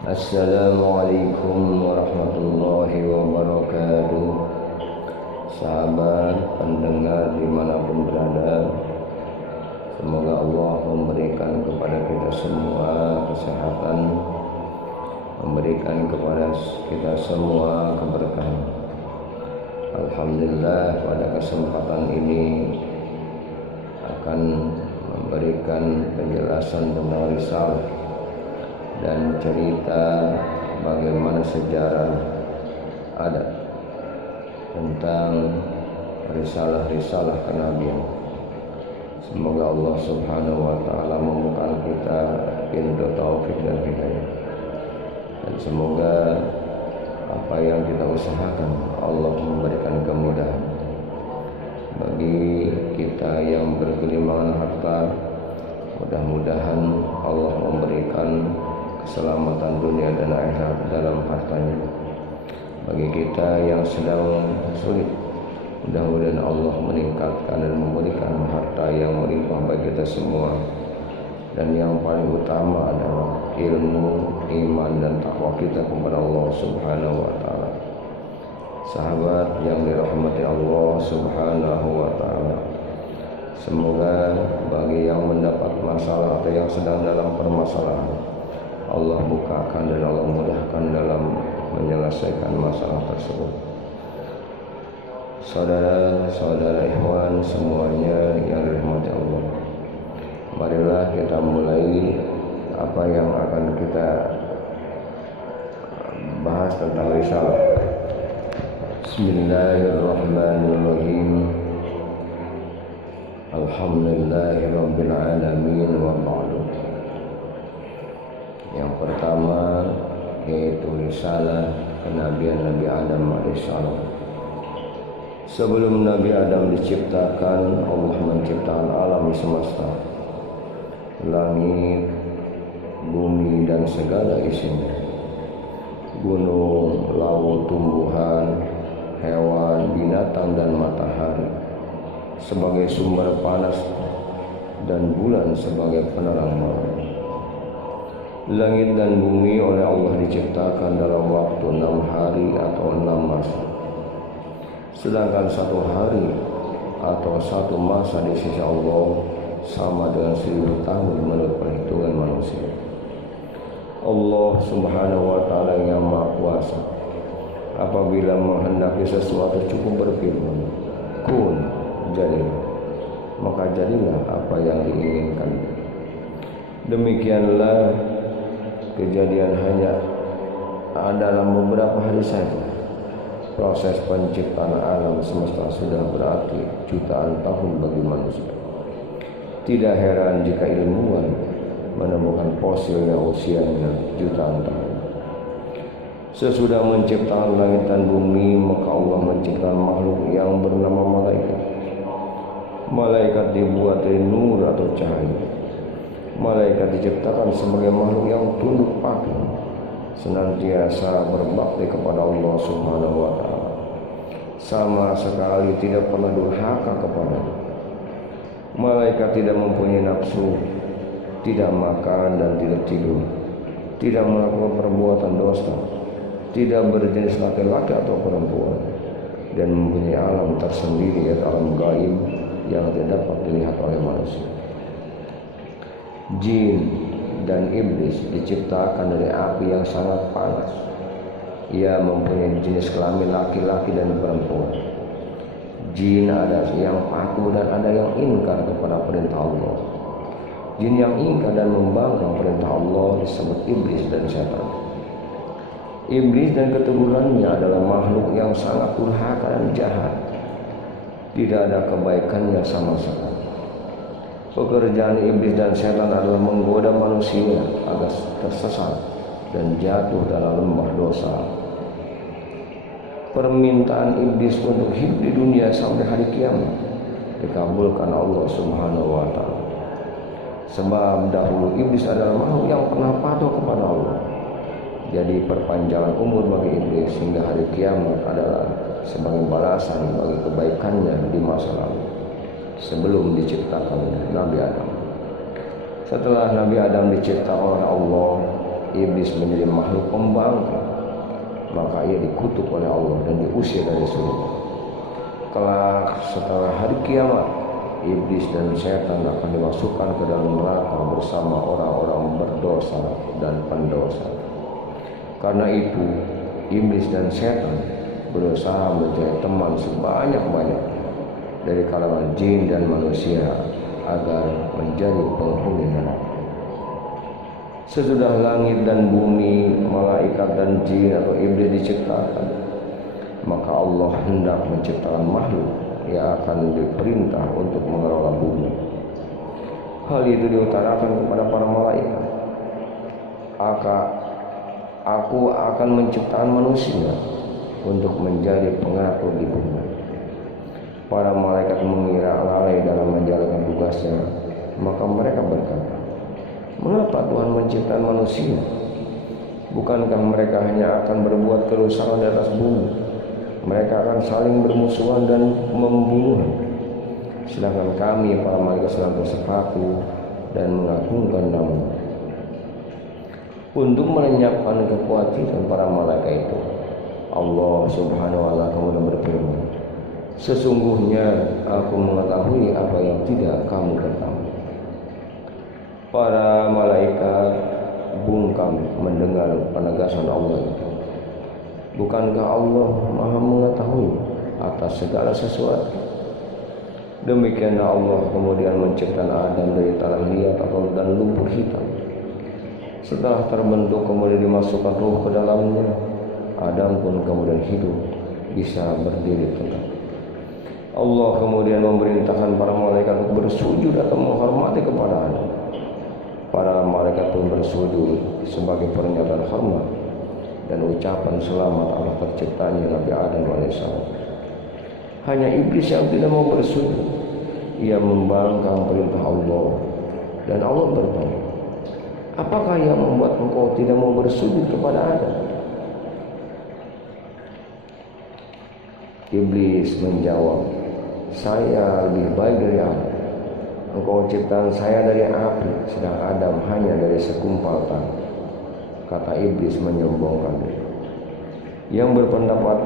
Assalamualaikum warahmatullahi wabarakatuh. Sahabat pendengar dimanapun berada, semoga Allah memberikan kepada kita semua kesehatan, memberikan kepada kita semua keberkahan. Alhamdulillah, pada kesempatan ini akan memberikan penjelasan tentang risalah dan cerita bagaimana sejarah ada tentang risalah-risalah kenabian. Semoga Allah Subhanahu wa taala membuka kita pintu taufik dan hidayah. Dan semoga apa yang kita usahakan Allah memberikan kemudahan. Bagi kita yang bergelimangan harta, mudah-mudahan Allah memberikan keselamatan dunia dan akhirat dalam hartanya. Bagi kita yang sedang sulit, mudah-mudahan Allah meningkatkan dan memberikan harta yang melimpah bagi kita semua. Dan yang paling utama adalah ilmu, iman dan takwa kita kepada Allah Subhanahu wa taala. Sahabat yang dirahmati Allah Subhanahu wa taala, semoga bagi yang mendapat masalah atau yang sedang dalam permasalahan, Allah bukakan dan Allah mudahkan dalam menyelesaikan masalah tersebut. Saudara-saudara ikhwan semuanya yang dirahmati Allah, marilah kita mulai apa yang akan kita bahas tentang risalah. Bismillahirrahmanirrahim. Alhamdulillahirabbil alamin wa ba'du. Yang pertama yaitu risalah kenabian Nabi Adam alaihissalam. Sebelum Nabi Adam diciptakan, Allah menciptakan alam semesta, langit, bumi dan segala isinya, gunung, laut, tumbuhan, hewan, binatang dan matahari sebagai sumber panas dan bulan sebagai penerang malam. Langit dan bumi oleh Allah diciptakan dalam waktu 6 hari atau 6 masa. Sedangkan 1 hari atau 1 masa di sisi Allah sama dengan 1000 tahun menurut perhitungan manusia. Allah Subhanahu wa taala yang Maha Kuasa apabila menghendaki sesuatu cukup berfirman, kun, jadilah, maka jadilah apa yang diinginkan. Demikianlah kejadian hanya dalam beberapa hari saja. Proses penciptaan alam semesta sudah berarti jutaan tahun bagi manusia. Tidak heran jika ilmuwan menemukan fosil yang usianya jutaan tahun. Sesudah menciptakan langit dan bumi, maka Allah menciptakan makhluk yang bernama malaikat. Malaikat dibuat dari nur atau cahaya. Malaikat diciptakan sebagai makhluk yang tunduk patuh, senantiasa berbakti kepada Allah Subhanahu wa taala. Sama sekali tidak pernah durhaka kepada-Nya. Malaikat tidak mempunyai nafsu, tidak makan dan tidak tidur, tidak melakukan perbuatan dosa, tidak berjenis laki-laki atau perempuan, dan mempunyai alam tersendiri yaitu alam gaib yang tidak dapat dilihat oleh manusia. Jin dan iblis diciptakan dari api yang sangat panas. Ia mempunyai jenis kelamin laki-laki dan perempuan. Jin ada yang patuh dan ada yang ingkar kepada perintah Allah. Jin yang ingkar dan membangkang perintah Allah disebut iblis dan setan. Iblis dan keturunannya adalah makhluk yang sangat durhaka dan jahat. Tidak ada kebaikannya sama sekali. Pekerjaan iblis dan setan adalah menggoda manusia agar tersesat dan jatuh dalam lembah dosa. Permintaan iblis untuk hidup di dunia sampai hari kiamat dikabulkan Allah Subhanahu wa taala. Sebab dahulu iblis adalah makhluk yang pernah patuh kepada Allah. Jadi perpanjangan umur bagi iblis hingga hari kiamat adalah sebagai balasan bagi kebaikannya di masa lalu sebelum diciptakan Nabi Adam. Setelah Nabi Adam diciptakan oleh Allah, iblis menjadi makhluk pembangkang, maka ia dikutuk oleh Allah dan diusir dari surga. Kelak setelah hari kiamat, iblis dan setan akan dimasukkan ke dalam neraka bersama orang-orang berdosa dan pendosa. Karena itu, iblis dan setan berusaha mencari teman sebanyak-banyak dari kalangan jin dan manusia agar menjadi penghuni neraka. Sesudah langit dan bumi, malaikat dan jin atau iblis diciptakan, maka Allah hendak menciptakan makhluk yang akan diperintah untuk mengelola bumi. Hal itu diutarakan kepada para malaikat. Aku akan menciptakan manusia untuk menjadi pengatur di bumi. Para malaikat mengira lalai dalam menjalankan tugasnya, maka mereka berkata, "Mengapa Tuhan menciptakan manusia? Bukankah mereka hanya akan berbuat kerusakan di atas bumi? Mereka akan saling bermusuhan dan membunuh. Sedangkan kami para malaikat sedang bersepatu dan mengagungkan nama." Untuk melenyapkan kekhawatiran para malaikat itu, Allah Subhanahu wa Ta'ala kemudian berfirman, "Sesungguhnya aku mengetahui apa yang tidak kamu ketahui." Para malaikat bungkam mendengar penegasan Allah itu. Bukankah Allah Maha mengetahui atas segala sesuatu? Demikianlah Allah kemudian menciptakan Adam dari tanah liat atau dan lumpur hitam. Setelah terbentuk kemudian dimasukkan ruh ke dalamnya. Adam pun kemudian hidup, bisa berdiri tegak. Allah kemudian memerintahkan para malaikat untuk bersujud atau menghormati kepada Adam. Para malaikat pun bersujud sebagai pernyataan hormat dan ucapan selamat atas terciptanya Nabi Adam alaihissalam. Hanya iblis yang tidak mau bersujud. Ia membangkang perintah Allah, dan Allah bertanya, "Apakah yang membuat engkau tidak mau bersujud kepada Adam?" Iblis menjawab, "Saya lebih baik dari Adam. Engkau ciptaan saya dari api, sedang Adam hanya dari segumpal tanah." Kata iblis menyombongkan diri. Yang berpendapat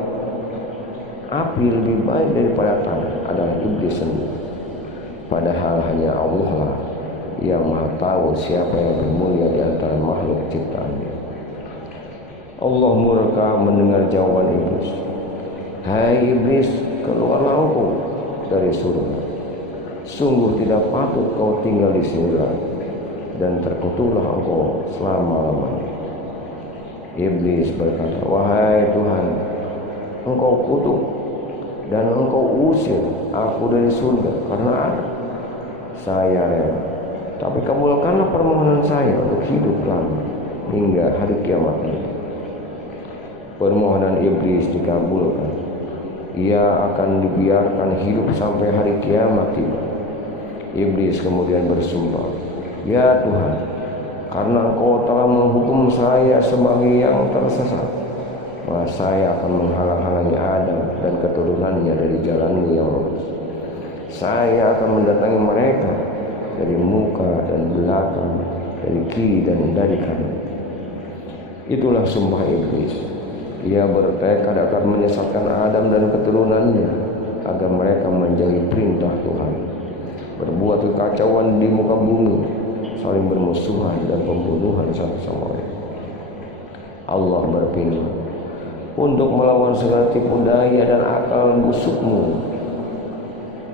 api lebih baik daripada tanah adalah iblis sendiri. Padahal hanya Allah lah yang Maha tahu siapa yang lebih mulia di antara makhluk ciptaannya. Allah murka mendengar jawaban iblis. "Hai iblis, keluarlah engkau dari surga. Sungguh tidak patut kau tinggal di sini lagi, dan terkutuklah engkau selama-lamanya." Iblis berkata, "Wahai Tuhan, engkau kutuk dan engkau usir aku dari surga karena saya rela. Tapi kabulkanlah permohonan saya untuk hidup lagi hingga hari kiamat ini." Permohonan iblis dikabulkan. Ia akan dibiarkan hidup sampai hari kiamat tiba. Iblis kemudian bersumpah, "Ya Tuhan, karena Engkau telah menghukum saya sebagai yang tersesat, maka saya akan menghalang-halangi Adam dan keturunannya dari jalan-Mu yang lurus. Saya akan mendatangi mereka dari muka dan belakang, dari kiri dan dari kanan." Itulah sumpah iblis. Ia bertekad akan menyesatkan Adam dan keturunannya agar mereka menjauhi perintah Tuhan, berbuat kekacauan di muka bumi, saling bermusuhan dan pembunuhan satu sama lain. Allah berfirman, "Untuk melawan segala tipu daya dan akal busukmu,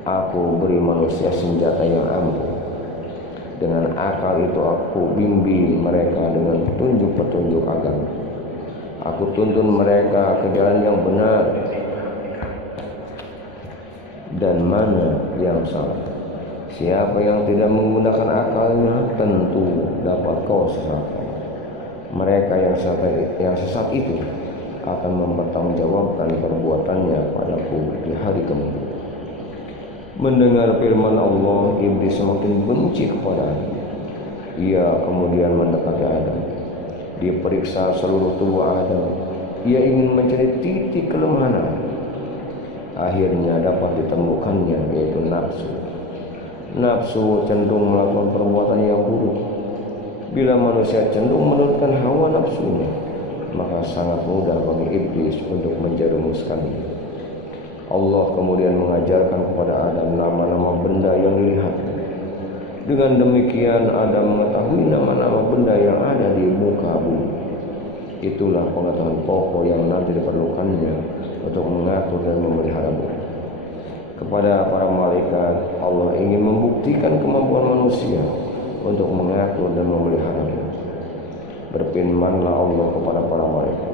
aku beri manusia senjata yang ampuh. Dengan akal itu aku bimbing mereka dengan petunjuk-petunjuk agama. Aku tuntun mereka ke jalan yang benar dan mana yang salah. Siapa yang tidak menggunakan akalnya tentu dapat kau sesatkan. Mereka yang sesat itu akan mempertanggungjawabkan perbuatannya padaku di hari kemudian." Mendengar firman Allah, iblis semakin benci kepadanya. Ia kemudian mendekati Adam. Diperiksa seluruh tubuh Adam. Ia ingin mencari titik kelemahan Adam. Akhirnya dapat ditemukannya, yaitu nafsu. Nafsu cenderung melakukan perbuatan yang buruk. Bila manusia cenderung menurutkan hawa nafsunya, maka sangat mudah bagi iblis untuk menjerumuskannya. Allah kemudian mengajarkan kepada Adam nama-nama benda yang dilihatnya. Dengan demikian Adam mengetahui nama-nama benda yang ada di muka bumi. Itulah pengetahuan pokok yang nanti diperlukannya untuk mengatur dan memelihara bumi. Kepada para malaikat, Allah ingin membuktikan kemampuan manusia untuk mengatur dan memelihara bumi. Berfirmanlah Allah kepada para malaikat,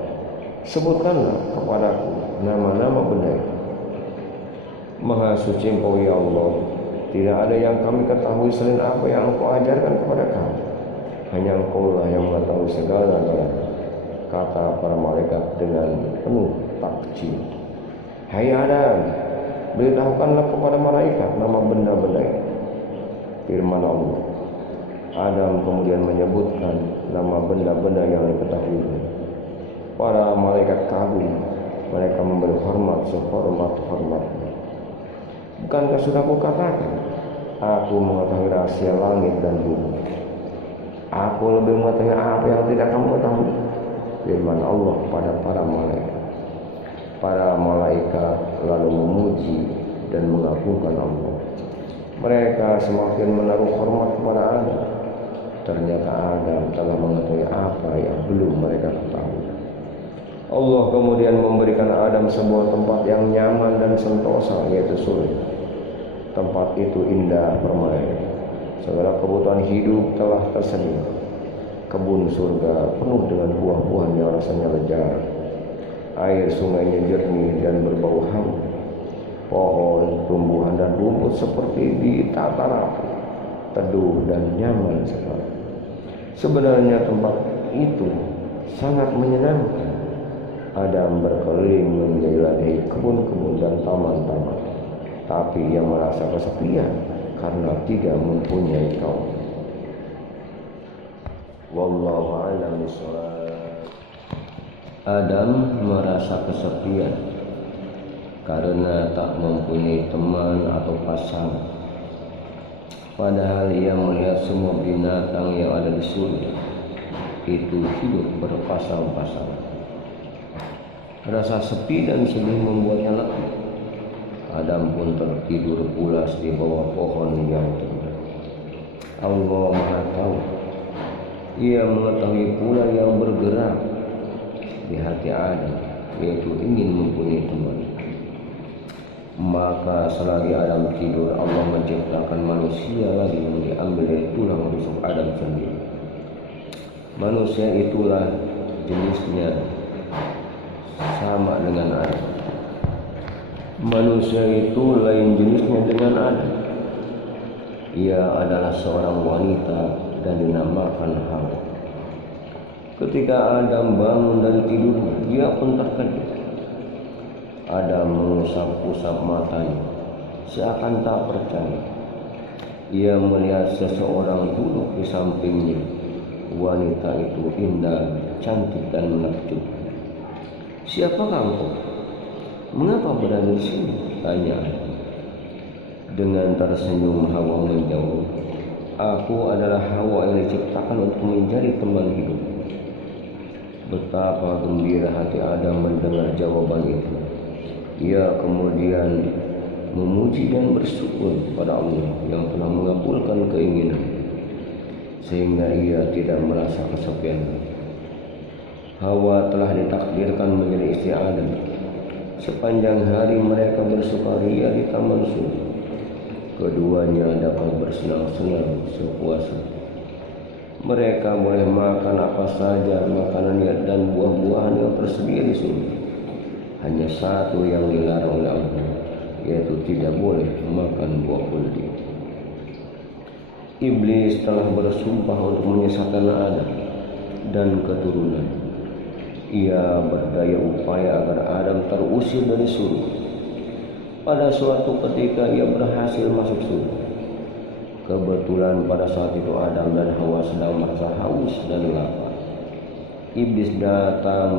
sebutkanlah kepadaku nama-nama benda itu. Maha suci Engkau ya Allah, tidak ada yang kami ketahui selain apa yang Engkau ajarkan kepada kami. Hanya Engkau lah yang mengetahui segala-galanya. Kata para malaikat dengan penuh takjub, hai Adam, beritahukanlah kepada malaikat nama benda-benda itu. Firman Allah. Adam kemudian menyebutkan nama benda-benda yang diketahui. Para malaikat kagum, mereka memberi hormat sehormat-hormatnya. Bukankah sudah kukatakan, aku mengetahui rahasia langit dan bumi. Aku lebih mengetahui apa yang tidak kamu ketahui. Firman Allah kepada para malaikat. Para malaikat lalu memuji dan mengagungkan Allah. Mereka semakin menaruh hormat kepada Adam. Ternyata Adam telah mengetahui apa yang belum mereka ketahui. Allah kemudian memberikan Adam sebuah tempat yang nyaman dan sentosa, yaitu surga. Tempat itu indah permai. Segala kebutuhan hidup telah tersedia. Kebun surga penuh dengan buah-buahan yang rasanya lezat. Air sungainya jernih dan berbau harum. Pohon, tumbuhan dan rumput seperti ditata rapi, teduh dan nyaman sekali. Sebenarnya tempat itu sangat menyenangkan. Adam berkeliling menjelajahi kebun-kebun dan taman-taman, tapi ia merasa kesepian karena tidak mempunyai kawan. Wallahu a'lam bishawab. Adam merasa kesepian karena tak mempunyai teman atau pasangan. Padahal ia melihat semua binatang yang ada di surga itu hidup berpasang-pasangan. Rasa sepi dan sedih membuatnya letih. Adam pun tertidur pulas di bawah pohon yang tinggi. Allah Maha Tahu. Ia mengetahui pula yang bergerak di hati Adam, yaitu ingin mempunyai teman. Maka selagi Adam tidur, Allah menciptakan manusia lagi yang diambil dari tulang rusuk Adam sendiri. Manusia itulah jenisnya sama dengan Adam. Manusia itu lain jenisnya dengan Adam. Ia adalah seorang wanita dan dinamakan Hawa. Ketika Adam bangun dari tidurnya, dia pun terkejut. Adam mengusap-usap matanya, seakan tak percaya. Ia melihat seseorang duduk di sampingnya. Wanita itu indah, cantik dan menakjubkan. Siapakah engkau? Mengapa berada di sini? Tanya. Dengan tersenyum Hawa menjawab, aku adalah Hawa yang diciptakan untuk menjadi teman hidup. Betapa gembira hati Adam mendengar jawaban itu. Ia kemudian memuji dan bersyukur pada Allah yang telah mengabulkan keinginan, sehingga ia tidak merasa kesepian. Hawa telah ditakdirkan menjadi istri Adam. Sepanjang hari mereka bersukaria di taman surga. Keduanya dapat bersenang-senang sepuasnya. Mereka boleh makan apa saja makanan dan buah-buahan yang tersedia di surga. Hanya satu yang dilarang oleh Allah, yaitu tidak boleh makan buah kuldi. Iblis telah bersumpah untuk menyesatkan Adam dan keturunan. Ia berdaya upaya agar Adam terusir dari surga. Pada suatu ketika ia berhasil masuk surga. Kebetulan pada saat itu Adam dan Hawa sedang merasa haus dan lapar. Iblis datang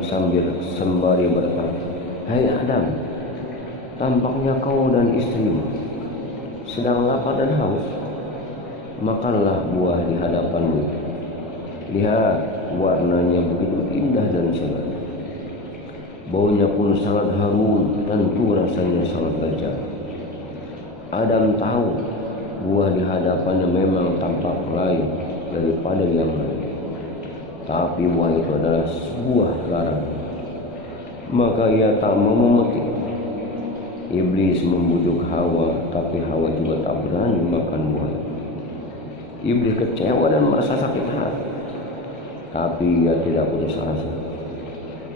sembari berkata, hai Adam, tampaknya kau dan istrimu sedang lapar dan haus. makanlah buah di hadapanmu. Lihat, warnanya begitu indah dan cerah. Baunya pun sangat harum, tentu rasanya sangat lezat. Adam tahu buah di hadapannya memang tampak lain daripada yang lain, tapi buah itu adalah sebuah larangan. Maka ia tak mau memetik. Iblis membujuk Hawa, tapi Hawa juga tak berani makan buah itu. Iblis kecewa dan merasa sakit hati, tapi ia tidak putus asa.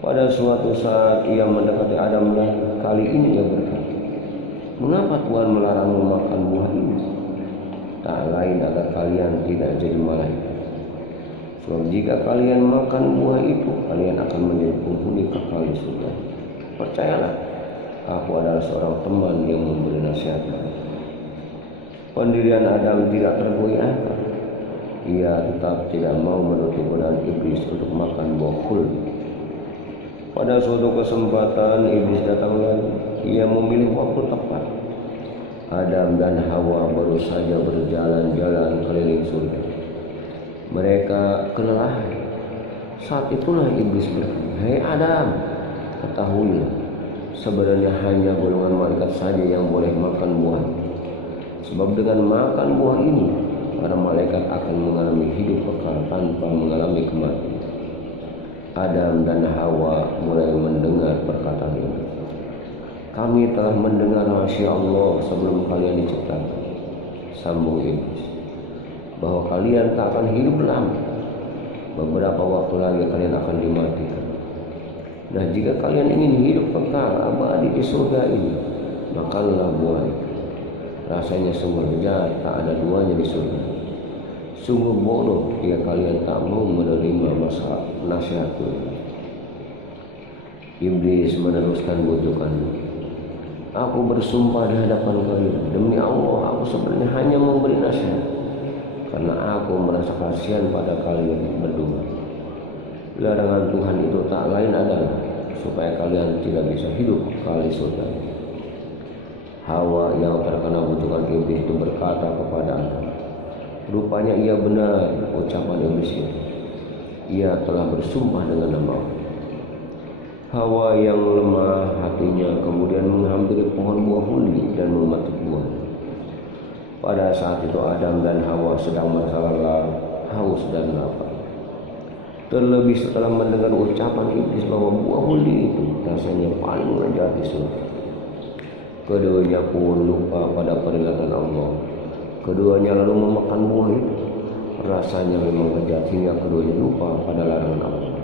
Pada suatu saat ia mendekati Adam lagi. Kali ini ia berkata, "Mengapa Tuhan melarangmu makan buah ini? Tak lain agar kalian tidak jadi malaikat. Sebab jika kalian makan buah itu, kalian akan menjadi penghuni kekal di surga. Percayalah, aku adalah seorang teman yang memberi nasihat." Pendirian Adam tidak tergoyahkan. Ia tetap tidak mau menutup godaan iblis untuk makan buah khuld. Pada suatu kesempatan iblis datang lagi. Ia memilih waktu tepat. Adam dan Hawa baru saja berjalan-jalan keliling surga. Mereka kelelahan. Saat itulah iblis berkata, "Hei Adam, ketahuilah, sebenarnya hanya golongan malaikat saja yang boleh makan buah. Sebab dengan makan buah ini, para malaikat akan mengalami hidup kekal tanpa mengalami kematian." Adam dan Hawa mulai mendengar perkataan ini. "Kami telah mendengar rahasia Allah sebelum kalian diciptakan," sambung iblis, "bahwa kalian tak akan hidup lama. Beberapa waktu lagi kalian akan dimatikan. Nah, jika kalian ingin hidup kekal abadi di surga ini, makanlah buah itu. Rasanya sungguh lezat, tak ada duanya di surga. Sungguh bodoh jika kalian tak mau menerima nasihatku." Iblis meneruskan bujukannya. "Aku bersumpah di hadapan kalian, demi Allah, aku sebenarnya hanya memberi nasihat, karena aku merasa kasihan pada kalian berdua. Larangan Tuhan itu tak lain adalah supaya kalian tidak bisa hidup kekal di surga." Hawa yang terkena bujukan iblis itu berkata kepada Adam, "Rupanya ia benar ucapan iblis itu. Ia telah bersumpah dengan nama Allah." Hawa yang lemah hatinya kemudian menghampiri pohon buah khuld dan memetik buah. Pada saat itu Adam dan Hawa sedang merasa lelah, haus dan lapar. Terlebih setelah mendengar ucapan iblis bahwa buah khuld itu rasanya paling lezat di surga. Keduanya pun lupa pada peringatan Allah. Keduanya lalu memakan buah itu. Rasanya memang lezat hingga keduanya lupa pada larangan Allah.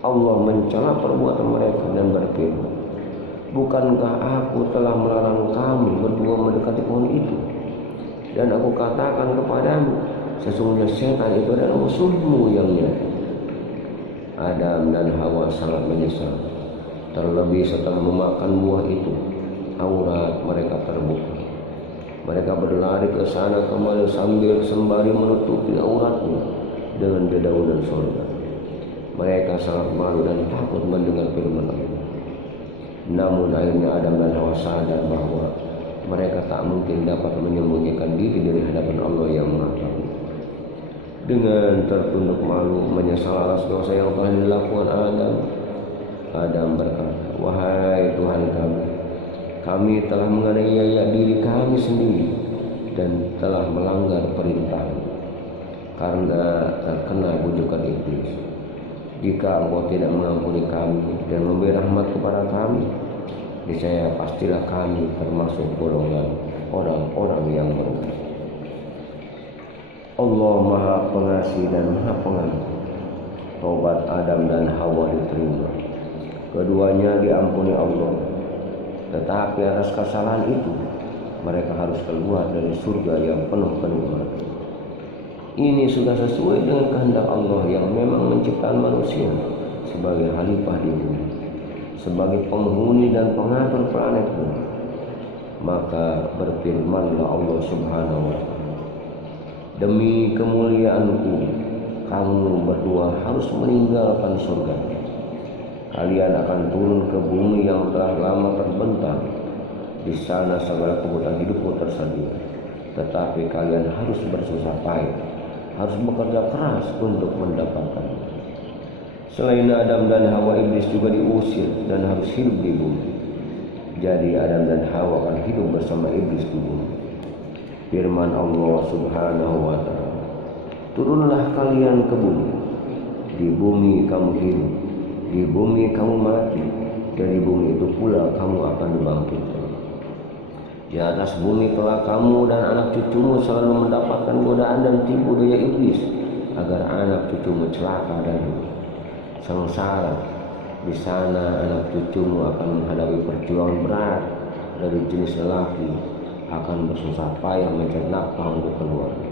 Allah mencela perbuatan mereka dan berfirman, "Bukankah aku telah melarang kamu berdua mendekati pohon itu? Dan aku katakan kepadamu, sesungguhnya setan itu adalah musuhmu yang nyata." Adam dan Hawa sangat menyesal. Terlebih setelah memakan buah itu, aurat mereka terbuka. Mereka berlari ke sana kemari sambil sembari menutupi auratnya dengan dedaunan surga. Mereka sangat malu dan takut mendengar firman Allah. Namun akhirnya Adam dan Hawa sadar bahwa mereka tak mungkin dapat menyembunyikan diri dari hadapan Allah yang Maha Tahu. Dengan tertunduk malu menyesal atas dosa yang telah dilakukan Adam berkata, "Wahai Tuhan kami telah menganiaya diri kami sendiri dan telah melanggar perintah-Mu karena terkena bujukan iblis. Jika Engkau tidak mengampuni kami dan memberi rahmat kepada kami, niscaya pastilah kami termasuk golongan orang-orang yang merugi." Allah Maha Pengasih dan Maha Pengampun. Taubat Adam dan Hawa diterima. Keduanya diampuni Allah. Tetapi atas kesalahan itu, mereka harus keluar dari surga yang penuh kenikmatan. Ini sudah sesuai dengan kehendak Allah yang memang menciptakan manusia sebagai khalifah di bumi, sebagai penghuni dan pengatur planet bumi. Maka berfirmanlah Allah Subhanahu wa Ta'ala, "Demi kemuliaanku, kamu berdua harus meninggalkan surga. Kalian akan turun ke bumi yang telah lama terbentang. Di sana segala kebutuhan hidupmu tersedia. tetapi kalian harus bersusah payah, harus bekerja keras untuk mendapatkannya. Selain Adam dan Hawa, iblis juga diusir dan harus hidup di bumi. Jadi Adam dan Hawa akan hidup bersama iblis di bumi. Firman Allah Subhanahu wa ta'ala, turunlah kalian ke bumi. Di bumi kamu hidup, di bumi kamu mati, dari bumi itu pula kamu akan dibangkitkan. Di atas bumi kelak kamu dan anak cucumu selalu mendapatkan godaan dan tipu daya iblis agar anak cucumu celaka darimu. Sengsara di sana anak cucumu akan menghadapi perjuangan berat dari jenis lelaki, akan bersusah payah mencari nafkah untuk keluarga.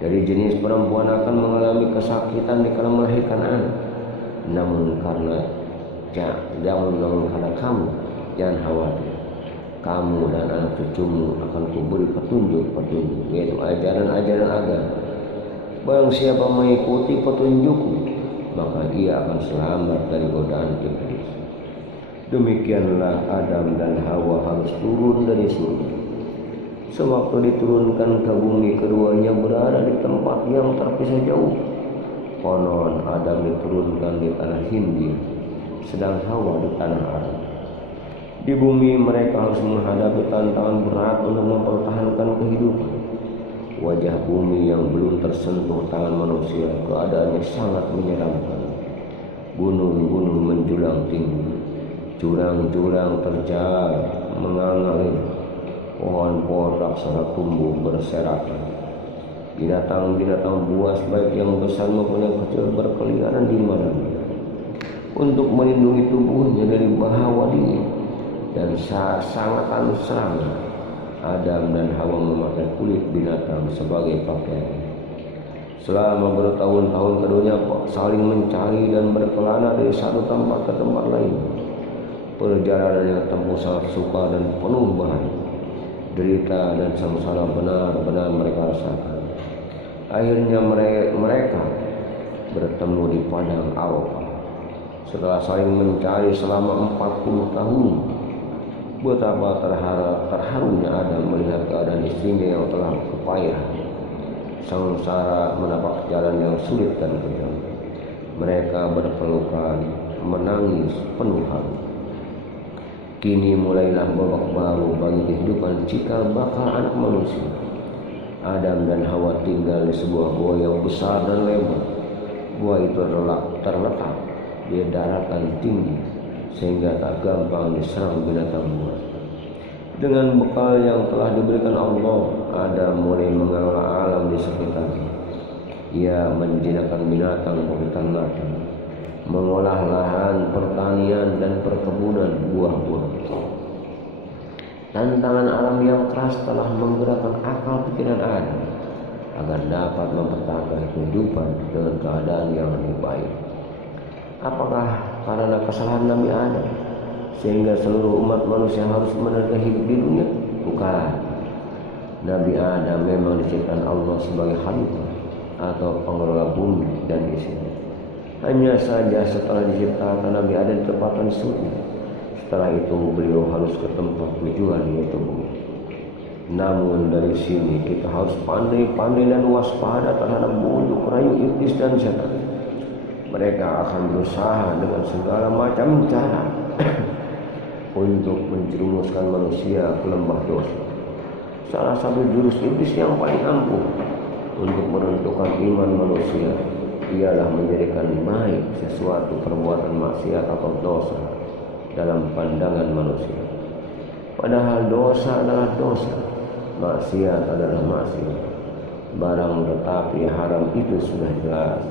Dari jenis perempuan akan mengalami kesakitan dikala melahirkan anak. Namun karena kamu jangan khawatir, kamu dan anak cucumu akan kuberi petunjuk, yaitu ajaran-ajaran agama. Barang siapa mengikuti petunjukku, maka ia akan selamat dari godaan iblis. Demikianlah Adam dan Hawa harus turun dari surga. Sewaktu diturunkan ke bumi, keduanya berada di tempat yang terpisah jauh. Konon Adam diturunkan di tanah Hindi, sedang Hawa di tanah Arab. Di bumi mereka harus menghadapi tantangan berat untuk mempertahankan kehidupan. Wajah bumi yang belum tersentuh tangan manusia keadaannya sangat menyeramkan. Gunung-gunung menjulang tinggi, jurang-jurang terjal mengalir, pohon-pohon raksasa tumbuh berserakan. Binatang-binatang buas baik yang besar maupun yang kecil berkeliaran di mana-mana untuk melindungi tubuhnya dari bahaya dingin dan sangat serangan. Adam dan Hawa memakai kulit binatang sebagai pakaian. Selama bertahun-tahun keduanya saling mencari dan berkelana dari satu tempat ke tempat lain. Perjalanan yang tempuh sangat sukar dan penuh bahaya. Derita dan sengsara benar-benar mereka rasakan. Akhirnya mereka bertemu di padang Arafah. Setelah saling mencari selama 40 tahun, betapa terharunya Adam melihat keadaan istrinya yang telah kepayahan. Sengsara menapak jalan yang sulit dan kejam. Mereka berpelukan, menangis penuh haru. Kini mulailah babak baru bagi kehidupan cikal bakal anak manusia. Adam dan Hawa tinggal di sebuah gua yang besar dan lebar. Gua itu terletak di daratan tinggi sehingga tak gampang diserang binatang buas. Dengan bekal yang telah diberikan Allah, Adam mulai mengelola alam di sekitarnya. Ia menjinakkan binatang berternakan, mengolah lahan pertanian dan perkebunan buah-buahan. Tantangan alam yang keras telah menggerakkan akal pikiran Adam agar dapat mempertahankan kehidupan dengan keadaan yang lebih baik. Apakah karena kesalahan Nabi Adam sehingga seluruh umat manusia harus menerima hidup di dunia? Bukan. Nabi Adam memang diciptakan Allah sebagai khalifah atau pengelola bumi dan isinya. Hanya saja setelah diciptakan Nabi Adam ditempatkan di surga. Setelah itu beliau harus ke tempat tujuan, yaitu bumi. Namun dari sini kita harus pandai-pandai dan waspada terhadap bujuk rayu iblis dan setan. Mereka akan berusaha dengan segala macam cara untuk menjerumuskan manusia ke lembah dosa. Salah satu jurus iblis yang paling ampuh untuk menentukan iman manusia ialah menjadikan baik sesuatu perbuatan maksiat atau dosa dalam pandangan manusia. Padahal dosa adalah dosa, maksiat adalah maksiat. Barang tetapi haram itu sudah jelas.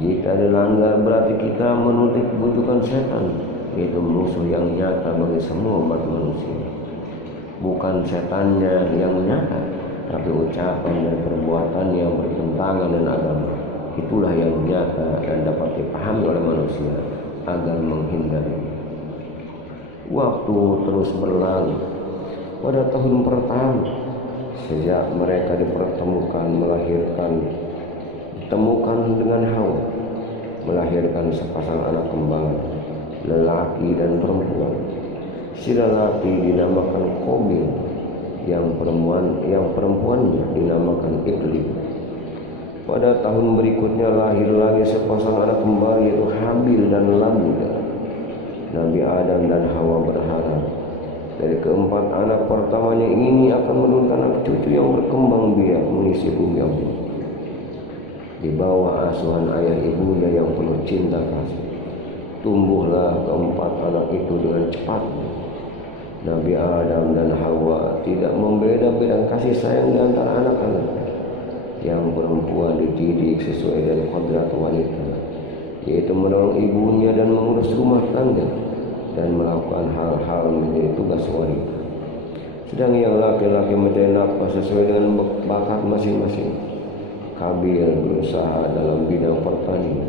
Jika dilanggar berarti kita menuruti bujukan setan, yaitu musuh yang nyata bagi semua umat manusia. Bukan setannya yang nyata, tapi ucapan dan perbuatan yang bertentangan dengan agama. Itulah yang nyata dan dapat dipahami oleh manusia agar menghindari. Waktu terus berlalu. Pada tahun pertama sejak mereka ditemukan dengan Hawa, melahirkan sepasang anak kembar, lelaki dan perempuan. Si lelaki dinamakan Qabil yang perempuannya dinamakan Iqlim. Pada tahun berikutnya lahir lagi sepasang anak kembar, yaitu Habil dan Lamud. Nabi Adam dan Hawa berharap dari keempat anak pertamanya ini akan menurunkan anak cucu yang berkembang biak mengisi bumi Allah. Di bawah asuhan ayah ibunya yang penuh cinta kasih, tumbuhlah keempat anak itu dengan cepat. Nabi Adam dan Hawa tidak membeda-bedakan kasih sayang di antara anak-anak. Yang perempuan dididik sesuai dengan kodrat wanita, yaitu menolong ibunya dan mengurus rumah tangga dan melakukan hal-hal menjadi tugas wanita. Sedang yang laki-laki mencari nafkah sesuai dengan bakat masing-masing. Kabil berusaha dalam bidang pertanian,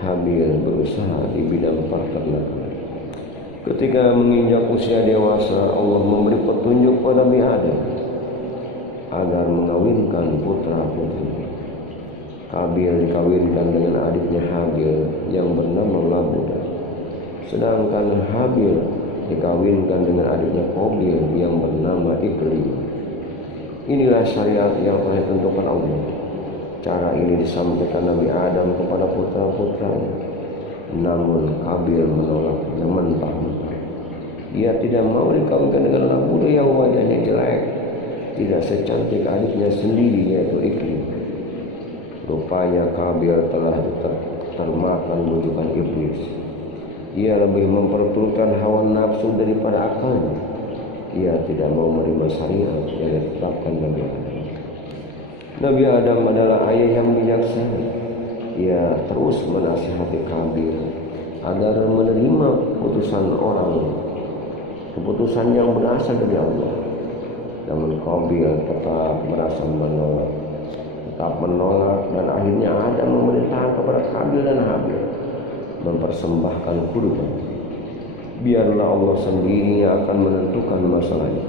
Habil berusaha di bidang peternakan. Ketika menginjak usia dewasa, Allah memberi petunjuk pada Nabi Adam agar mengawinkan putra-putri. Kabil dikawinkan dengan adiknya Habil yang bernama Lamud, sedangkan Habil dikawinkan dengan adiknya Qabil yang bernama Iqlim. Inilah syariat yang telah ditentukan Allah. Cara ini disampaikan Nabi Adam kepada putra-putranya. Namun Qabil menolaknya mentah-mentah. Dia tidak mau dikawinkan dengan anak muda yang wajahnya jelek, tidak secantik adiknya sendiri, yaitu Iqlim. Rupanya Qabil telah termakan bujukan iblis. Ia lebih memperturutkan hawa nafsu daripada akalnya. Ia tidak mau menerima syariat yang ditetapkan Nabi Adam. Nabi Adam adalah ayah yang bijaksana. Ia terus menasihati Qabil agar menerima keputusan yang berasal dari Allah. Namun Qabil tetap menolak dan akhirnya Adam memerintahkan kepada Qabil dan Habil mempersembahkan kurban. Biarlah Allah sendiri yang akan menentukan masalahnya.